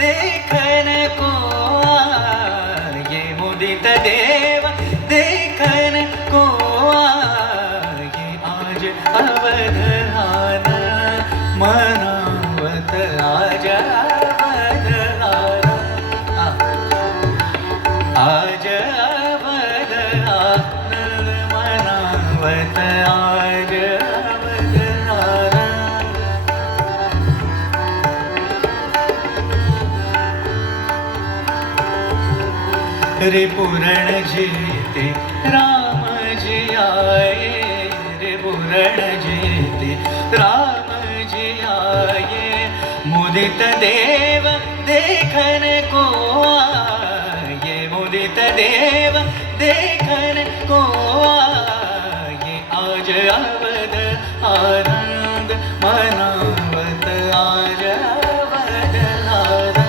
देखन को आए मुदित देव देखन को आए आज अवध आना मनावत आज अवध आना आज अवध आना मनावत आज अवध आना रे पूरण जीते राम जी आए रे पूरण जीते राम जी आए मुदित देव देखन को आए मुदित देव देखन को आए आज अवध आनंद मनावत आज अवध आनंद